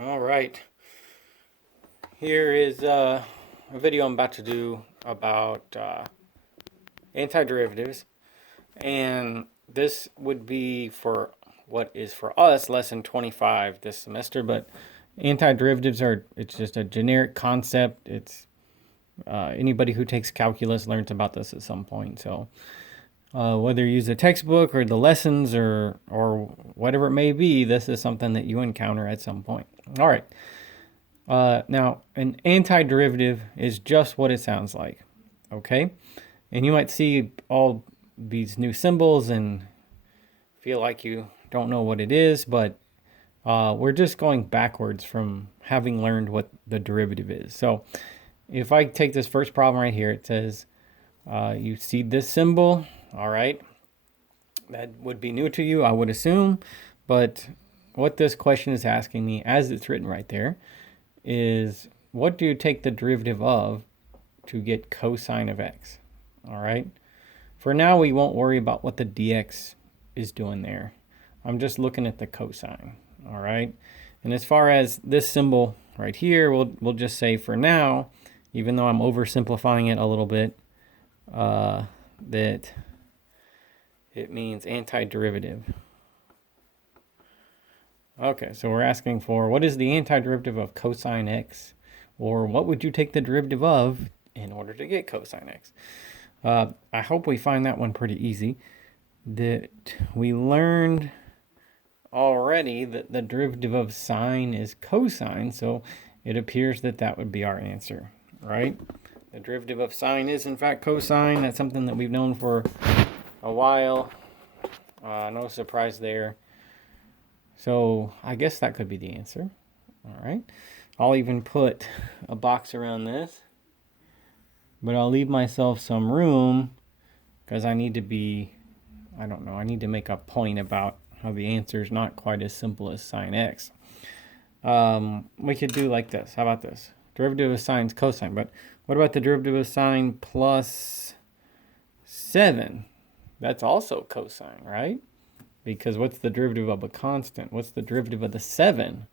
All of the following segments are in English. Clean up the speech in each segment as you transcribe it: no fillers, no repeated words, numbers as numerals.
All right. Here is a video I'm about to do about antiderivatives. And this would be for what is for us lesson 25 this semester. But antiderivatives it's just a generic concept. It's anybody who takes calculus learns about this at some point. So whether you use a textbook or the lessons or whatever it may be, this is something that you encounter at some point. All right. Now, an antiderivative is just what it sounds like, okay? And you might see all these new symbols and feel like you don't know what it is, but we're just going backwards from having learned what the derivative is. So if I take this first problem right here, it says you see this symbol, all right? That would be new to you, I would assume, but what this question is asking me, as it's written right there, is what do you take the derivative of to get cosine of x? All right. For now, we won't worry about what the dx is doing there. I'm just looking at the cosine. All right. And as far as this symbol right here, we'll just say for now, even though I'm oversimplifying it a little bit, that it means antiderivative. Okay, so we're asking for what is the antiderivative of cosine x, or what would you take the derivative of in order to get cosine x? I hope we find that one pretty easy. That we learned already that the derivative of sine is cosine, so it appears that that would be our answer, right? The derivative of sine is in fact cosine. That's something that we've known for a while. No surprise there. So I guess that could be the answer. All right. I'll even put a box around this, but I'll leave myself some room because I need to be, I don't know, I need to make a point about how the answer is not quite as simple as sine x. We could do like this. How about this? Derivative of sine is cosine, but what about the derivative of sine plus 7? That's also cosine, right? Because what's the derivative of a constant? What's the derivative of the 7?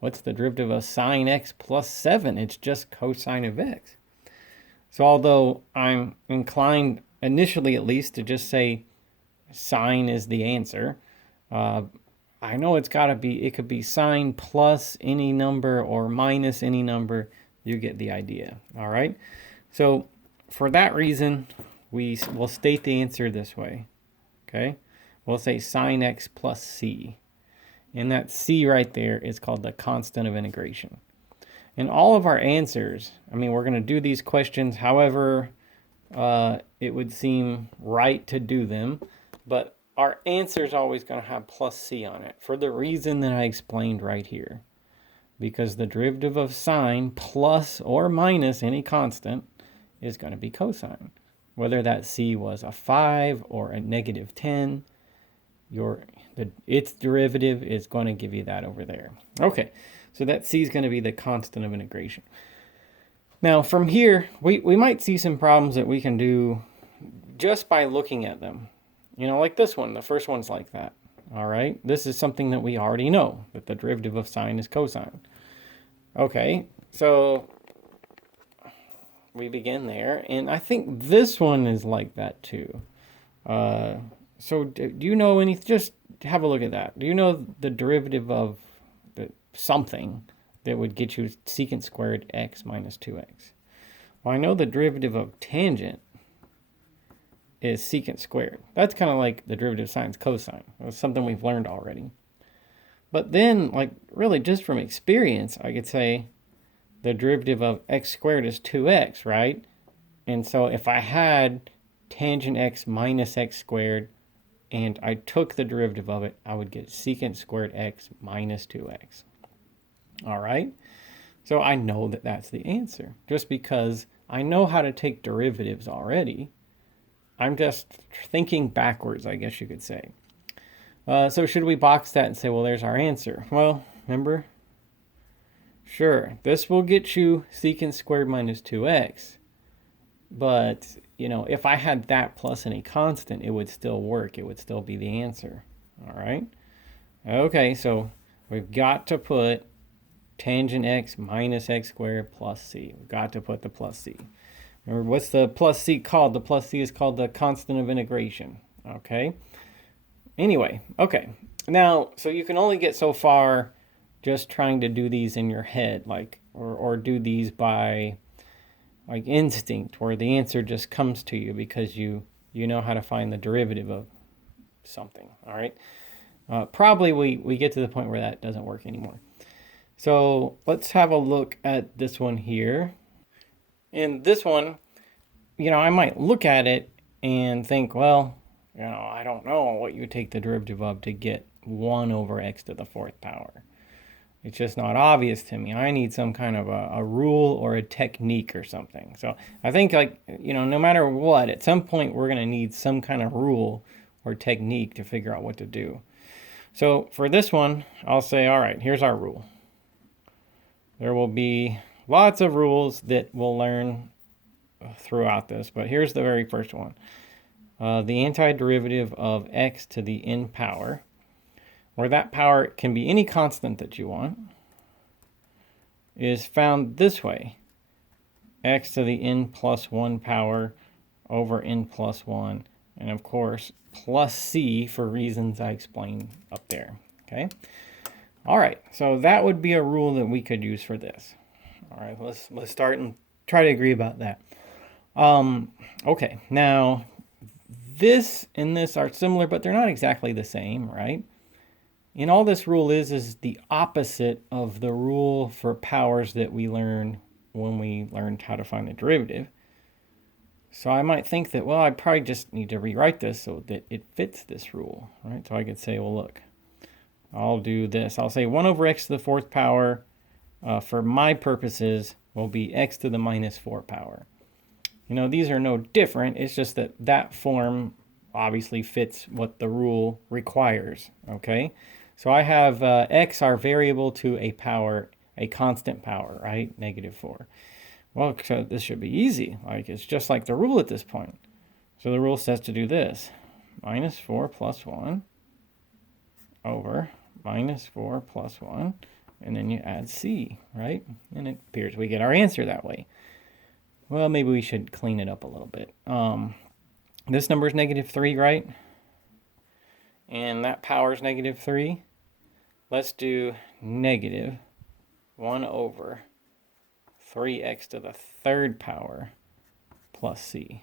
What's the derivative of sine x plus 7? It's just cosine of x. So although I'm inclined, initially at least, to just say sine is the answer, I know it could be sine plus any number or minus any number. You get the idea, all right? So for that reason, we will state the answer this way, okay? We'll say sine x plus c. And that c right there is called the constant of integration. And all of our answers, I mean, we're going to do these questions however it would seem right to do them. But our answer is always going to have plus c on it for the reason that I explained right here. Because the derivative of sine plus or minus any constant is going to be cosine. Whether that c was a 5 or a negative 10, its derivative is going to give you that over there. Okay, so that c is going to be the constant of integration. Now from here, we might see some problems that we can do just by looking at them. You know, like this one, the first one's like that. All right, this is something that we already know, that the derivative of sine is cosine. Okay, so we begin there, and I think this one is like that too. So do you know anything? Just have a look at that. Do you know the derivative of something that would get you secant squared x minus 2x? Well, I know the derivative of tangent is secant squared. That's kind of like the derivative of sine is cosine. That's something we've learned already. But then, like, really just from experience, I could say the derivative of x squared is 2x, right? And so if I had tangent x minus x squared, and I took the derivative of it, I would get secant squared x minus 2x. All right? So I know that that's the answer. Just because I know how to take derivatives already, I'm just thinking backwards, I guess you could say. So should we box that and say, well, there's our answer? Well, remember? Sure, this will get you secant squared minus 2x. But, you know, if I had that plus any constant, it would still work. It would still be the answer. All right? Okay, so we've got to put tangent x minus x squared plus c. We've got to put the plus c. Remember, what's the plus c called? The plus c is called the constant of integration, okay? Anyway, okay. Now, so you can only get so far just trying to do these in your head, like, or do these by, like, instinct, where the answer just comes to you because you know how to find the derivative of something, all right? Probably we get to the point where that doesn't work anymore. So let's have a look at this one here. In this one, I might look at it and think, well, I don't know what you take the derivative of to get 1 over x to the 4th power. It's just not obvious to me. I need some kind of a rule or a technique or something. So I think, like, no matter what, at some point we're going to need some kind of rule or technique to figure out what to do. So for this one, I'll say, all right, here's our rule. There will be lots of rules that we'll learn throughout this, but here's the very first one. The antiderivative of x to the n power, where that power can be any constant that you want, is found this way. X to the n plus 1 power over n plus 1, and of course plus c for reasons I explained up there, okay? All right, so that would be a rule that we could use for this. All right, let's start and try to agree about that. Okay, now this and this are similar, but they're not exactly the same, right? And all this rule is the opposite of the rule for powers that we learned when we learned how to find the derivative. So I might think that, well, I probably just need to rewrite this so that it fits this rule, right? So I could say, well, look, I'll do this. I'll say 1 over x to the 4th power, for my purposes, will be x to the minus 4 power. These are no different. It's just that that form obviously fits what the rule requires, okay? So I have x, our variable, to a power, a constant power, right? -4. Well, so this should be easy. Like, it's just like the rule at this point. So the rule says to do this. -4 plus 1 over -4 plus 1. And then you add c, right? And it appears we get our answer that way. Well, maybe we should clean it up a little bit. This number is -3, right? And that power is -3. Let's do -1 over 3x to the 3rd power plus c.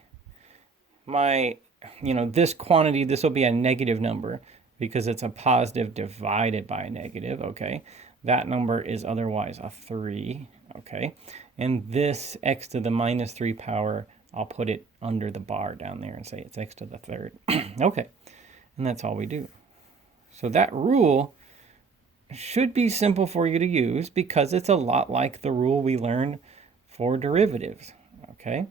This quantity, this will be a negative number because it's a positive divided by a negative, okay? That number is otherwise a 3, okay? And this x to the -3 power, I'll put it under the bar down there and say it's x to the 3rd. Okay, and that's all we do. So that rule should be simple for you to use because it's a lot like the rule we learned for derivatives, okay?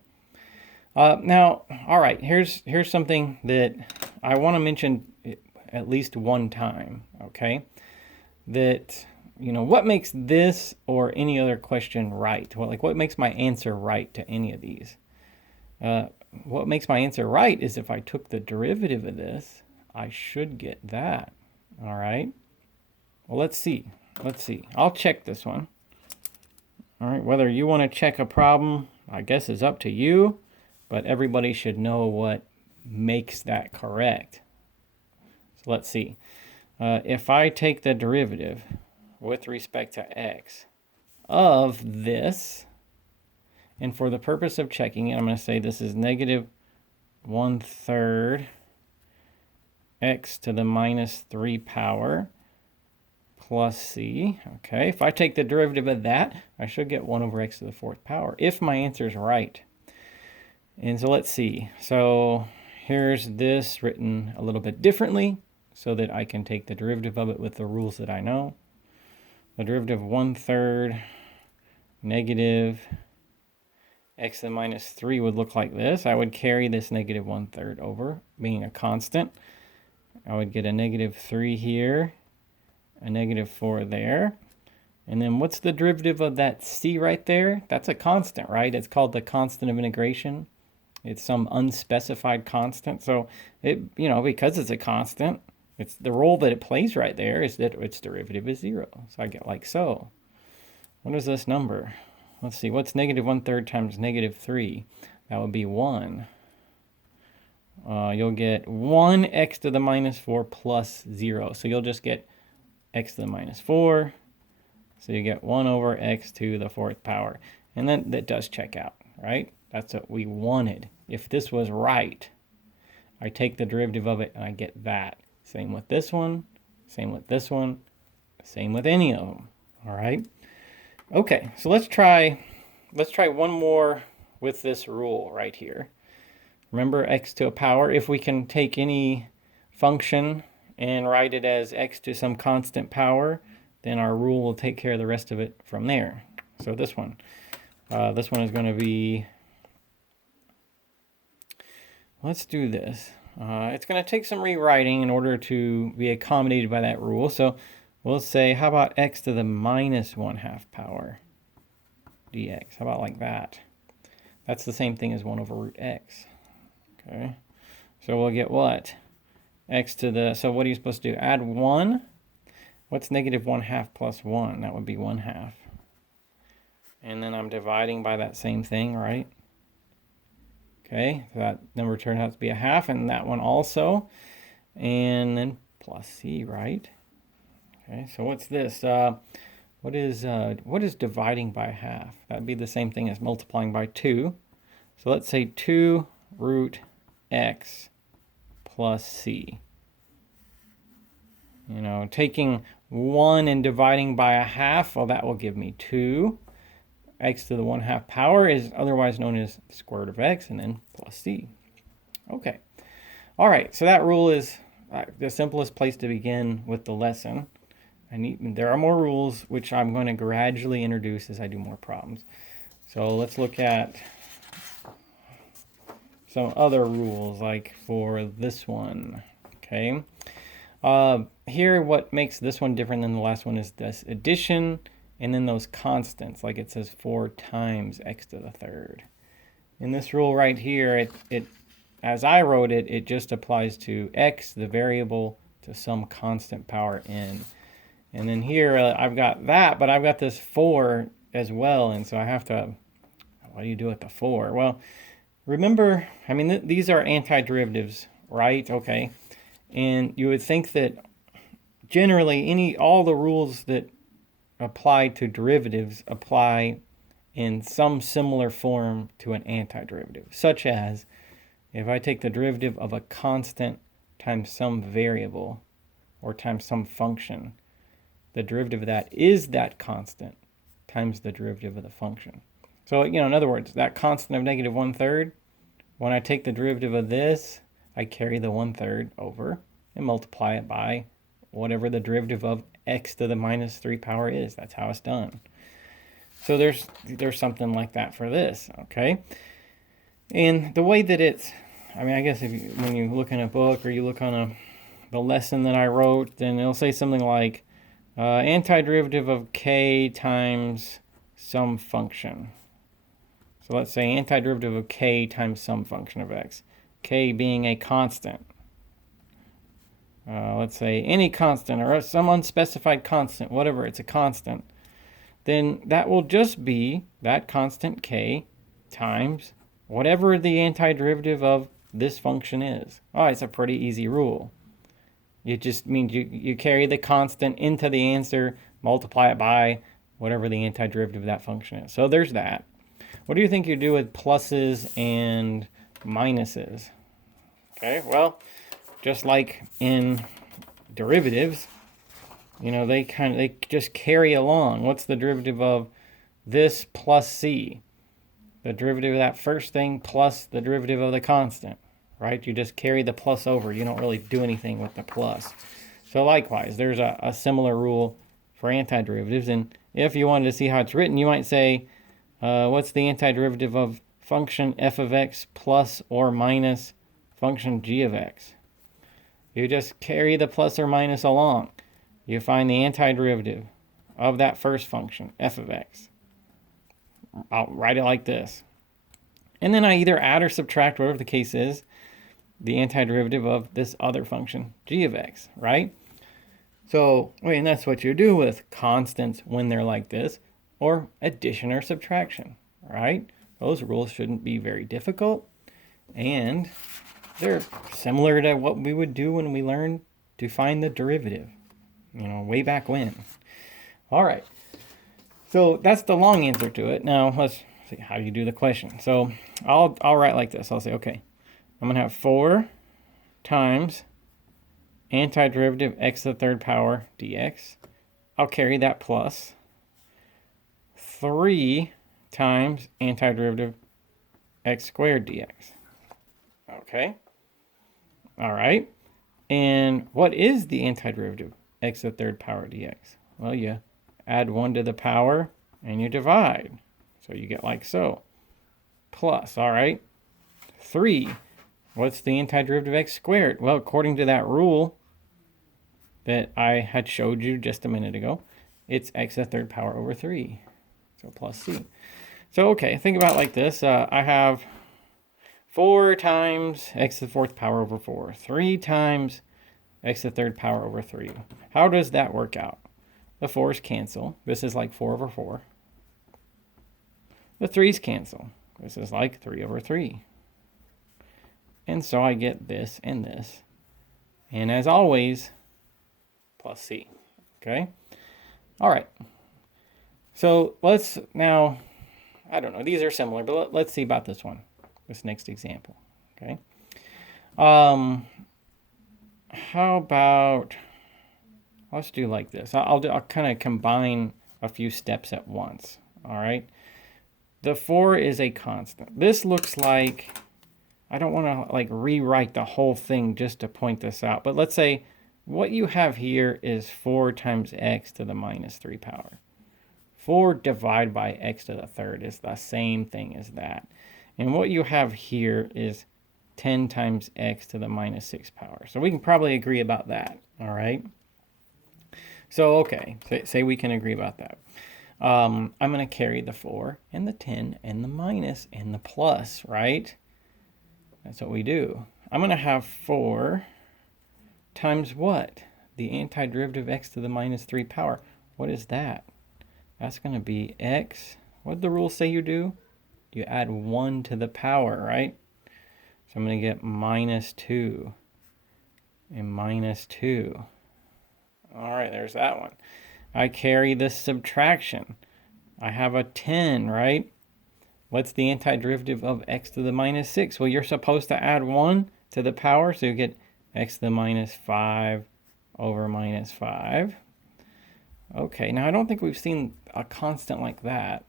Now, all right, here's something that I want to mention at least one time, okay? That, what makes this or any other question right? Well, like, what makes my answer right to any of these? What makes my answer right is if I took the derivative of this, I should get that, all right? Well, let's see. I'll check this one. All right, whether you want to check a problem, I guess is up to you, but everybody should know what makes that correct. So let's see. If I take the derivative with respect to x of this, and for the purpose of checking it, I'm going to say this is -1/3 x to the -3 power plus c, okay? If I take the derivative of that, I should get 1 over x to the 4th power, if my answer is right. And so let's see. So here's this written a little bit differently so that I can take the derivative of it with the rules that I know. The derivative of 1/3 negative x to the -3 would look like this. I would carry this -1/3 over, being a constant. I would get a -3 here, a -4 there. And then what's the derivative of that c right there? That's a constant, right? It's called the constant of integration. It's some unspecified constant. So it, because it's a constant, it's the role that it plays right there is that its derivative is 0. So I get like so. What is this number? Let's see, what's negative 1/3 times negative 3? That would be 1. You'll get 1 x to the minus 4 plus 0. So you'll just get x to the minus 4. So you get 1 over x to the 4th power. And then that does check out, right? That's what we wanted. If this was right, I take the derivative of it and I get that. Same with this one, same with this one, same with any of them, all right? Okay, so let's try one more with this rule right here. Remember x to a power, if we can take any function and write it as x to some constant power, then our rule will take care of the rest of it from there. So this one is going to be, let's do this. It's going to take some rewriting in order to be accommodated by that rule. So we'll say, how about x to the minus 1/2 power dx? How about like that? That's the same thing as 1 over root x. Okay, so we'll get what? X to the, so what are you supposed to do? Add 1. What's negative 1/2 plus 1? That would be 1/2. And then I'm dividing by that same thing, right? Okay, so that number turned out to be a half, and that one also. And then plus c, right? Okay, so what's this? What is dividing by half? That'd be the same thing as multiplying by 2. So let's say 2 root x plus c. You know, taking 1 and dividing by a half, well, that will give me 2. X to the 1/2 power is otherwise known as the square root of x, and then plus c. Okay. All right, so that rule is the simplest place to begin with the lesson. There are more rules, which I'm going to gradually introduce as I do more problems. So let's look at some other rules, like for this one, okay? Here, what makes this one different than the last one is this addition and then those constants, like it says 4 times x to the 3rd. In this rule right here, it as I wrote it, it just applies to x, the variable, to some constant power n. And then here, I've got that, but I've got this 4 as well, and so I have to, what do you do with the 4? Well, remember, I mean, these are antiderivatives, right? Okay. And you would think that generally all the rules that apply to derivatives apply in some similar form to an antiderivative, such as if I take the derivative of a constant times some variable or times some function, the derivative of that is that constant times the derivative of the function. So, you know, in other words, that constant of negative 1/3, when I take the derivative of this, I carry the 1/3 over and multiply it by whatever the derivative of x to the minus 3 power is. That's how it's done. So there's something like that for this, okay? And the way that it's, I mean, I guess when you look in a book or you look on the lesson that I wrote, then it'll say something like antiderivative of k times some function. So let's say antiderivative of k times some function of x, k being a constant. Let's say any constant or some unspecified constant, whatever, it's a constant. Then that will just be that constant k times whatever the antiderivative of this function is. Oh, it's a pretty easy rule. It just means you carry the constant into the answer, multiply it by whatever the antiderivative of that function is. So there's that. What do you think you do with pluses and minuses? Okay, well, just like in derivatives, you know, they just carry along. What's the derivative of this plus c? The derivative of that first thing plus the derivative of the constant, right? You just carry the plus over. You don't really do anything with the plus. So likewise, there's a similar rule for antiderivatives. And if you wanted to see how it's written, you might say, what's the antiderivative of function f of x plus or minus function g of x? You just carry the plus or minus along. You find the antiderivative of that first function, f of x. I'll write it like this. And then I either add or subtract, whatever the case is, the antiderivative of this other function, g of x, right? So, I mean, that's what you do with constants when they're like this. or addition or subtraction, right? Those rules shouldn't be very difficult, and they're similar to what we would do when we learned to find the derivative, way back when. All right, so that's the long answer to it. Now let's see, how do you do the question? So I'll write like this. I'll say, okay, I'm going to have 4 times antiderivative x to the third power dx. I'll carry that plus 3 times antiderivative x squared dx. Okay. All right. And what is the antiderivative x to the third power dx? Well, you add 1 to the power and you divide. So you get like so. Plus, all right. 3. What's the antiderivative x squared? Well, according to that rule that I had showed you just a minute ago, it's x to the third power over 3. So plus c. So, okay, think about it like this. I have 4 times x to the fourth power over 4. 3 times x to the third power over 3. How does that work out? The 4's cancel. This is like 4 over 4. The 3's cancel. This is like 3 over 3. And so I get this and this. And as always, plus c. Okay? All right. So let's now, I don't know, these are similar, but let's see about this one, this next example. Okay? How about, let's do like this. I'll kind of combine a few steps at once. All right? The 4 is a constant. This looks like, I don't want to like rewrite the whole thing just to point this out, but let's say what you have here is 4 times x to the minus 3 power. 4 divided by x to the third is the same thing as that. And what you have here is 10 times x to the minus 6 power. So we can probably agree about that, all right? So, okay, say we can agree about that. I'm going to carry the 4 and the 10 and the minus and the plus, right? That's what we do. I'm going to have 4 times what? The antiderivative x to the minus 3 power. What is that? That's going to be x. What did the rule say you do? You add 1 to the power, right? So I'm going to get minus 2 and minus 2. All right, there's that one. I carry this subtraction. I have a 10, right? What's the antiderivative of x to the minus 6? Well, you're supposed to add 1 to the power, so you get x to the minus 5 over minus 5. Okay, now I don't think we've seen a constant like that.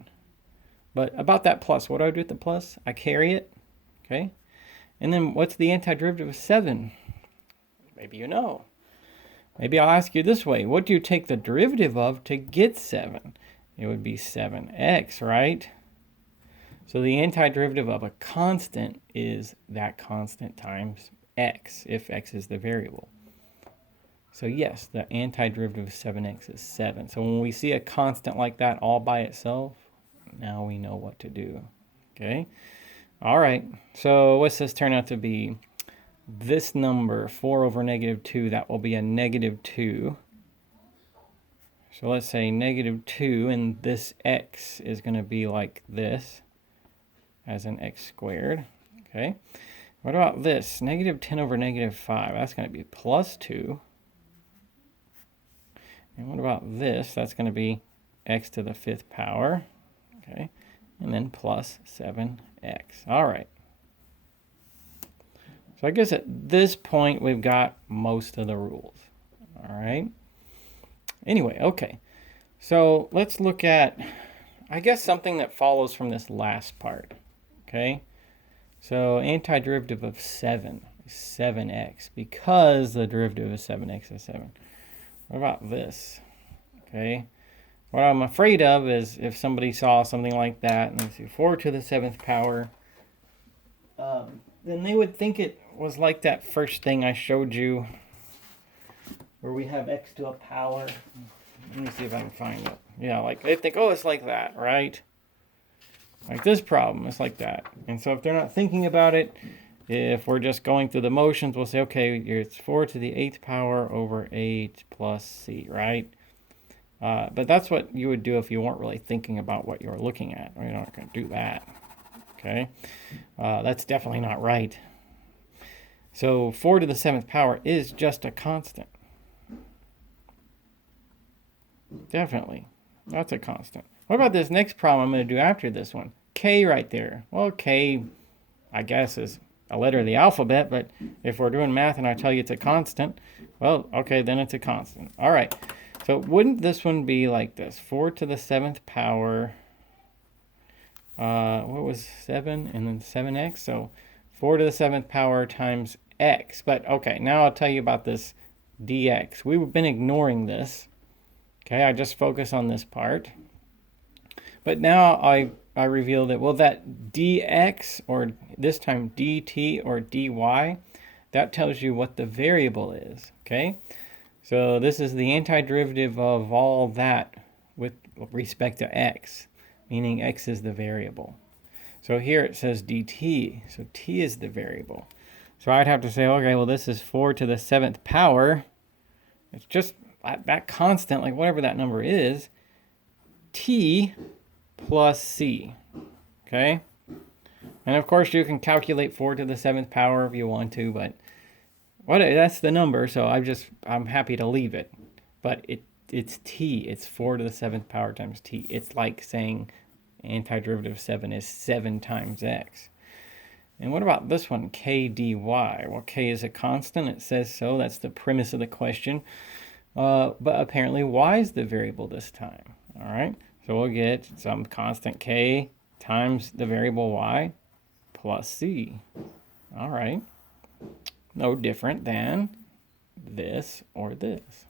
But about that plus, what do I do with the plus? I carry it, okay? And then what's the antiderivative of 7? Maybe you know. Maybe I'll ask you this way. What do you take the derivative of to get 7? It would be 7x, right? So the antiderivative of a constant is that constant times x, if x is the variable. So yes, the antiderivative of 7x is 7. So when we see a constant like that all by itself, now we know what to do. Okay? All right. So what's this turn out to be? This number, 4 over negative 2, that will be a negative 2. So let's say negative 2, and this x is going to be like this, as an x squared. Okay? What about this? Negative 10 over negative 5, that's going to be plus 2. And what about this? That's going to be x to the 5th power. Okay? And then plus 7x. All right. So I guess at this point, we've got most of the rules. All right? Anyway, okay. So let's look at, I guess, something that follows from this last part. Okay? So antiderivative of 7 is 7x, because the derivative of 7x is 7. What about this? Okay? What I'm afraid of is if somebody saw something like that, and they see 4 to the 7th power, then they would think it was like that first thing I showed you, where we have x to a power. Let me see if I can find it. Yeah, like they think, oh, it's like that, right? Like this problem, it's like that. And so if they're not thinking about it, if we're just going through the motions, we'll say, okay, it's 4 to the 8th power over 8 plus c, right? But that's what you would do if you weren't really thinking about what you're looking at. You're not going to do that. Okay, that's definitely not right. So 4 to the 7th power is just a constant. Definitely. That's a constant. What about this next problem I'm going to do after this one? K right there. Well, K, I guess, is a letter of the alphabet, but if we're doing math and I tell you it's a constant, well, okay, then it's a constant. All right. So wouldn't this one be like this? 4 to the 7th power, what was 7? And then 7x. So 4 to the 7th power times x. But okay, now I'll tell you about this dx. We've been ignoring this. Okay, I just focus on this part. But now I reveal that, well, that dx, or this time dt or dy, that tells you what the variable is. Okay, so this is the antiderivative of all that with respect to x, meaning x is the variable. So here it says dt, so t is the variable. So I'd have to say, okay, well, this is 4 to the 7th power. It's just that constant, like whatever that number is, t plus c. Okay? And of course, you can calculate 4 to the 7th power if you want to, but that's the number, so I'm happy to leave it. But it's t. It's 4 to the 7th power times t. It's like saying antiderivative of 7 is 7 times x. And what about this one, k dy? Well, k is a constant. It says so. That's the premise of the question. But apparently y is the variable this time. All right. So we'll get some constant k times the variable y plus c. All right. No different than this or this.